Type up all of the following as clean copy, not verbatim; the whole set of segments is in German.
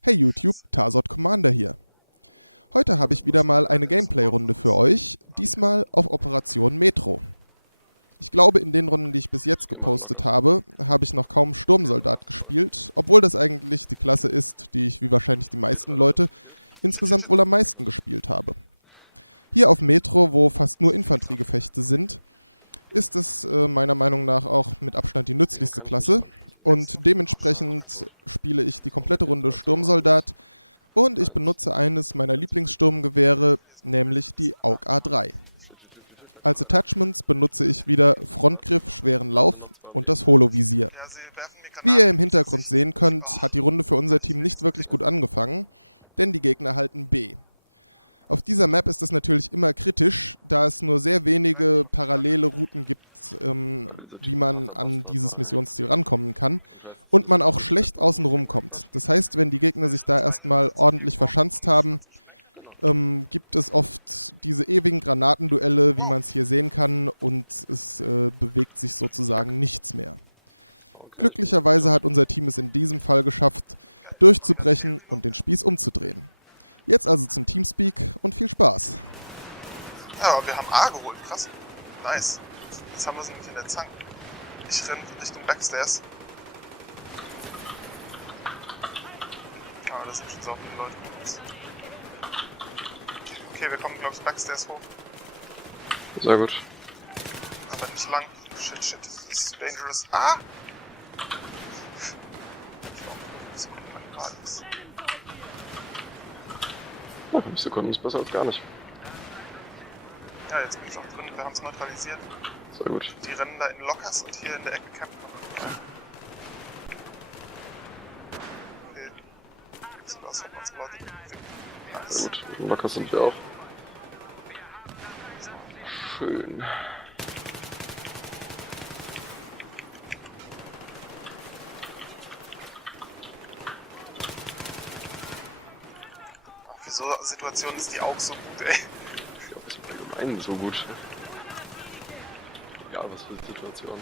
Hey YouTube, Tarsot Commander hier. Heute habe ich wieder mal eine Gameplay-Runde für euch, diesmal auf Operation Metro. Ich glaube, in den Runden, die ich bis jetzt gepostet habe, habe ich noch kaum Sturmsoldat gespielt, obwohl das eigentlich die Klasse ist, die ich, wie wahrscheinlich die meisten Leute, insgesamt wohl am meisten gespielt habe. Hier auf Metro, wo fast nur Infanteriegefechte sind, ist es meiner Meinung nach auch mit Abstand die nützlichste Klasse und dementsprechend spiele ich die komplette Runde Sturmsoldat und ich benutze eines meiner Lieblingssturmgewehre, nämlich die AUG A3. Als Attachments benutze ich wieder Frontgriff, schweren Lauf und das Holovisier. Wie ihr im Hintergrund sehen könnt, hat die Runde für unser Team nicht wirklich gut angefangen, denn die Gegner halten B. Auf dieser Map ist es natürlich immer kritisch, da es nur sehr wenige parallele Routen gibt, wie man an dieses Missionsziel rankommen kann und man auch schlecht außenrum kommt. Das heißt, wenn die Gegner sich da erstmal ordentlich verschanzt haben, gibt es oft diese ewigen Granatenduelle, wie man es hier sehen kann, und es bewegt sich sozusagen nichts mehr. Glücklicherweise hat unser Team es in diesem Fall geschafft, durchzubrechen und den Spieß umzudrehen. Jetzt also zum Teamspeak und viel Spaß. Ja, aber wir haben A geholt, krass. Nice. Jetzt haben wir sie nämlich in der Zange. Ich renne Richtung Backstairs. Aber das sind schon so viele Leute. Okay, wir kommen, glaube ich, Backstairs hoch. Sehr gut. Aber nicht lang. Shit, das ist dangerous. Ah! So gucken, wann gerade ist. Ja, 5 Sekunden ist besser als gar nicht. Ja, jetzt bin ich auch drin. Wir haben es neutralisiert. Sehr gut. Die rennen da in Lockers und hier in der Ecke campen. Okay. Gibt's da was von uns Leute? Nice. Sehr gut. Mit dem Locker sind wir auch. Schön. Für so Situationen ist die auch so gut, ey. Ich glaube, es ist allgemein so gut. Egal, was für Situation.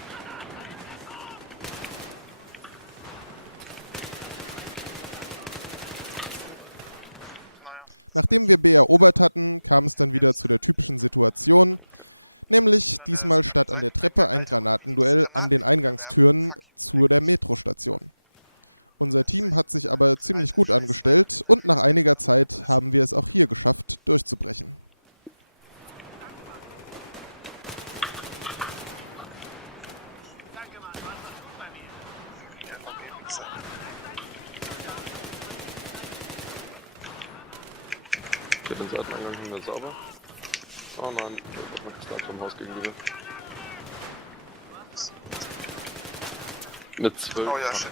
Nachdem wir B erobert hatten, kam es dann wieder zu der typischen Situation, nämlich diesmal statt an der Treppe ein Granatenduell an den Eingangstüren zu der Metrostation. Unser Team hat sich aber ziemlich gut angestellt und nach einiger Zeit haben wir es auch hier geschafft, durchzubrechen. Ich hab den Seiteneingang nicht mehr sauber. Oh nein, ich hab noch das Land vom Haus gegenüber. Mit 12 Oh ja, shit.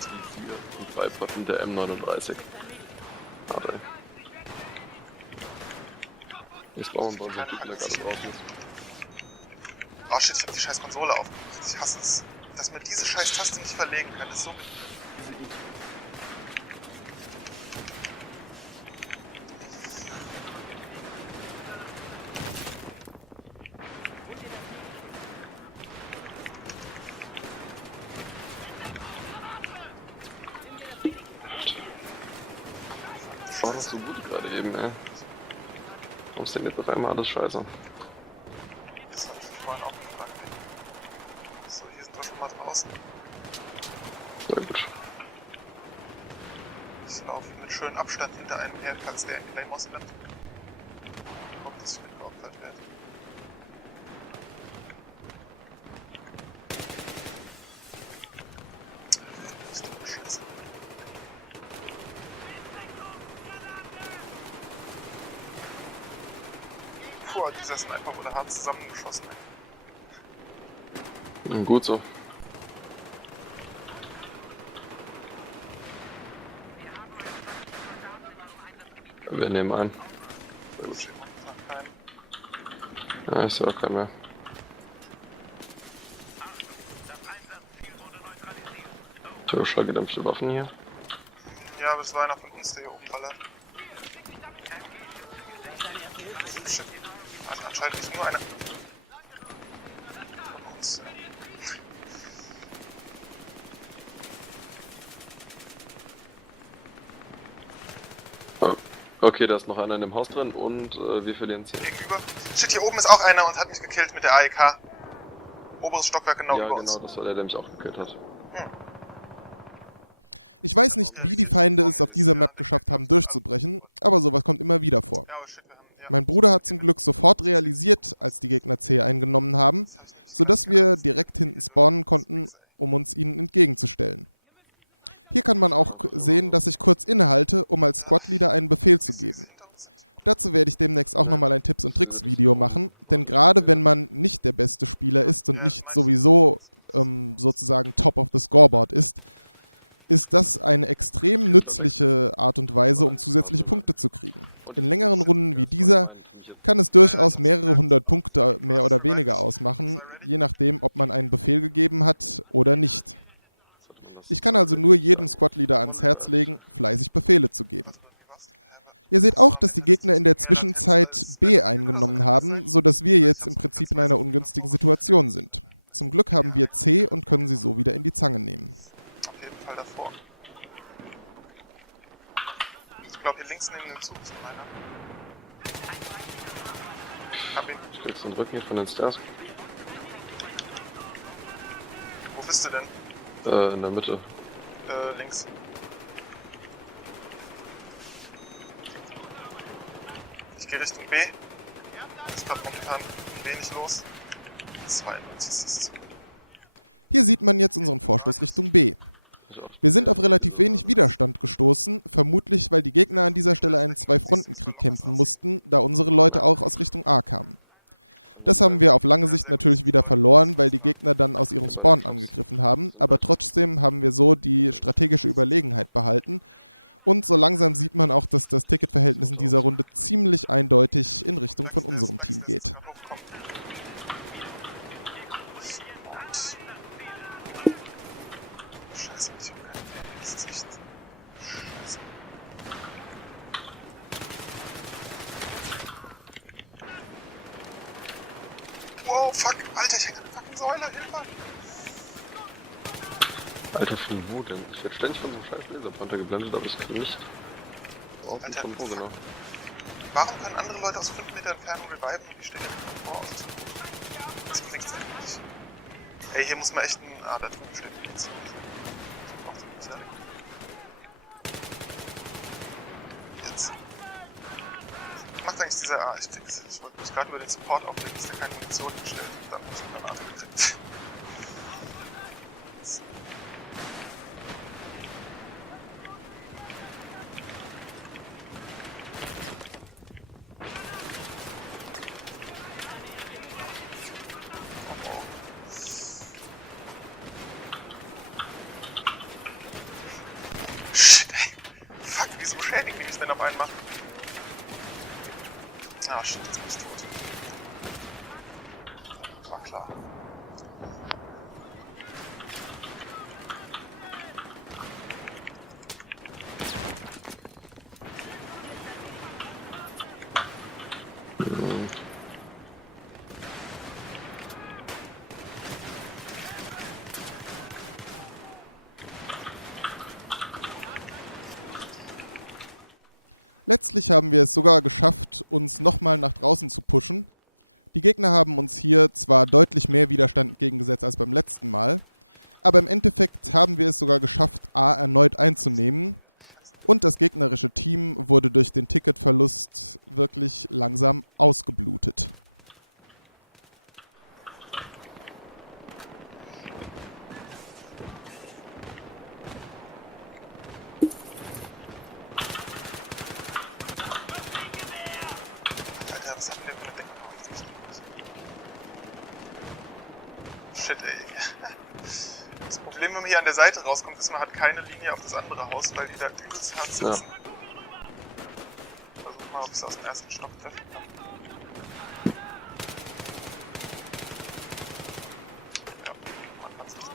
und 3 Potten der M39. Ah, jetzt brauchen wir unseren Typen, der gerade draußen ist. Oh shit, ich hab die scheiß Konsole auf. Ich hasse es. Dass man diese scheiß Taste nicht verlegen kann, ist so... Das war doch so gut gerade eben, ey. Warum ist denn jetzt auf einmal alles scheiße? Das hab ich mich vorhin auch gefragt. So, hier sind wir schon mal draußen. Sehr gut. Ich laufe mit schönem Abstand hinter einem her, falls der in Claymores rennt. Kommt, dass ich mit verurteilt werde. Das ist doch scheiße. Puh, dieser Sniper wurde hart zusammengeschossen. Gut so. Wir nehmen ein. Sehr gut. Kein. Ja, ich sehe auch keinen mehr. Schallgedämpfte Waffen hier. Ja, aber es war einer von uns, der hier oben ballert. Shit. Also anscheinend ist nur einer. Von uns. Okay, da ist noch einer in dem Haus drin und wir verlieren Ziel. Gegenüber. Shit, hier oben ist auch einer und hat mich gekillt mit der AEK. Oberes Stockwerk genau Ja, über genau, uns. das war der mich auch gekillt hat. Ich weiß nicht, wie die Feinde es auf dieser Map geschafft haben, durchzubrechen, aber sowas kommt immer wieder vor. Ja, aber shit, wir haben... Ja. Mein Bruder hat zum Glück sofort realisiert, als die Gegner C eingenommen haben, sodass wir direkt hinten spawnen konnten, um uns ihnen entgegenzustellen. Hier kann man auch sehen, dass ich kurz innehalte, um als Squadleader einen Befehl zu geben. Dazu werde ich demnächst auch nochmal ein Tipps- und Tricks-Video machen, denn gerade wenn man nicht der beste Spieler ist und nicht sowieso sozusagen Top of the Scoreboard ist das eine extrem nützliche Art und Weise, um zusätzliche Punkte zu kriegen. In längeren Runden wie dieser kann es durchaus mehrere hundert Punkte mehr oder weniger ausmachen, je nachdem, ob man einen Befehl gegeben hat oder nicht. Ich kann also nur jedem Squadleader ans Herz legen, fleißig Befehle zu geben. Ihr seht auch, dass die Gegner in der Zwischenzeit B eingenommen haben, sodass wir jetzt im Prinzip in einer ungünstigen Situation sind. Zum Glück haben wir C und können sie so wieder in die Zange nehmen. Auf jeden Fall davor. Ich glaube, hier links neben dem Zug ist noch einer. Hab ihn. Ich krieg's den Rücken hier von den Stairs. Wo bist du denn? In der Mitte. Links. Ich gehe Richtung B. Ist gerade momentan wenig los. 92 ist es. Hier sieht man jetzt unseren Vorstoß Richtung B. Wir sind auf relativ wenig Widerstand gestoßen, vermutlich weil die Gegner an dieser Stelle einen Zwei-Fronten-Krieg kämpfen mussten, da unsere Leute auch aus Richtung A kamen. Das haben wir auf lange Sicht natürlich wieder verloren, weil die Gegner dann aus ihrem Spawn angegriffen haben, aber trotzdem haben wir so die strategische Überlegenheit behalten und so langsam sieht man auch, dass das Ticketverhältnis in dieser Runde ziemlich eindeutig in Richtung von unserem Team geht. Scheiße, ich hab keine Idee. Das ist echt... Scheiße. Wow, fuck, Alter, ich hänge an der fucking Säule, Hilfe! Alter, von wo denn? Ich werde ständig von dem scheiß Laserpointer geblendet, aber ich kann nicht. Alter, Von wo genau? warum können andere Leute aus 5 Meter Entfernung reviven und ich stehe hier vor uns? Das bringt's nicht. Ey, hier muss man echt ein... Ah, da drüben steht nichts. Jetzt. Macht eigentlich dieser... Ah, ich wollte mich gerade über den Support aufregen, dass der keine Munition gestellt hat. Dann habe ich eine Granate gekriegt. Shit, ey. Fuck, wieso schädigen die mich denn auf einmal? Ah, shit, jetzt bin ich tot. War klar. Letztlich haben wir es sogar geschafft, uns nochmal nach draußen zu pushen. Die Gegner haben uns hier zwar deutlich mehr Widerstand entgegengesetzt als beim letzten Mal, aber im Endeffekt haben wir es sogar geschafft, A erneut einzunehmen und das gegnerische Team wurde durch den Ticketverlust wirklich langsam ausgeblutet. Alter, was haben wir denn für eine Deckung? Shit, ey. Das Problem, wenn man hier an der Seite rauskommt, ist, man hat keine Linie auf das andere Haus, weil die da übelst hart sitzen. Versuch mal, ob ich es aus dem ersten Stock treffen kann. Ja, man hat's nicht.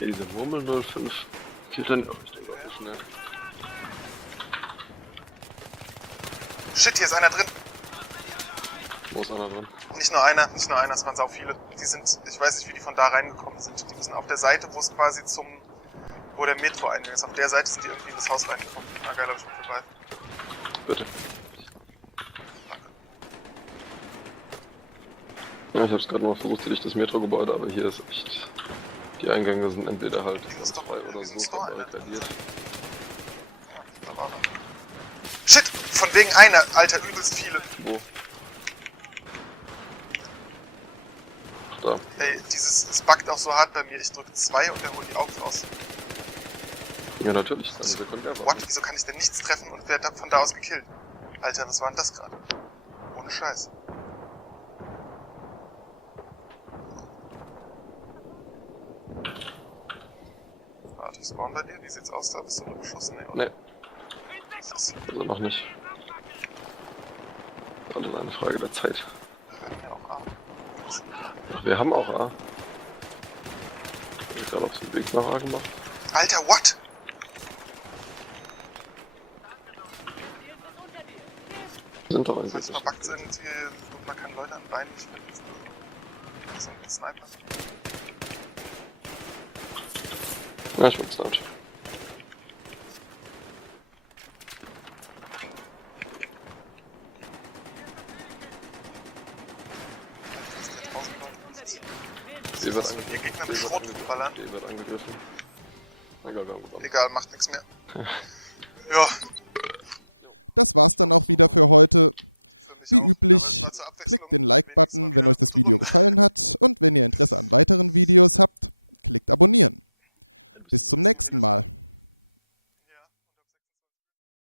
Ja, diese Murmel 05 killt dann auch nicht unglaublich schnell. Shit, hier ist einer drin. Wo ist einer drin? Nicht nur einer, es waren sau viele. Die sind, ich weiß nicht, wie die von da reingekommen sind. Die müssen auf der Seite, wo es quasi zum Wo der Metro-Eingang ist. Auf der Seite sind die irgendwie in das Haus reingekommen. Na geil, hab ich mit Revive. Bitte. Danke. Ja, ich hab's gerade mal versucht, durch das Metro-Gebäude, aber hier ist echt... Die Eingänge sind entweder halt frei oder so verbarrikadiert. Ja, da war er. Shit! Von wegen einer, Alter, übelst viele. Wo? Ach, da. Ey, es buggt auch so hart bei mir. Ich drücke 2 und er holt die Augen raus. Ja, natürlich, eine Sekunde. What? Wieso kann ich denn nichts treffen und werde von da aus gekillt? Alter, was war denn das gerade? Ohne Scheiß. Warte, ich spawn bei dir? Wie sieht's aus? Da bist du beschossen, ey. Nee. Also noch nicht. Alles eine Frage der Zeit. Ja, auch A. Ach, wir haben auch A. Ich hab gerade auf den Weg nach A gemacht. Alter, what? Sind doch eigentlich Manchmal buggt sind hier, man kann Leute an Beinen nicht mehr. Das ist ein Sniper. Ja, ich wollte es nicht. Sie wird Ihr Gegner mit Schrot ballern. Die wird angegriffen. Egal, wir haben gewonnen. Egal, macht nichts mehr. Ja. Das war's dann auch wieder für heute. Wie üblich, klickt den Like-Button, wenn euch das Video gefallen hat. Und wenn ihr Interesse an weiteren Videos habt, klickt abonnieren. Bis zum nächsten Mal.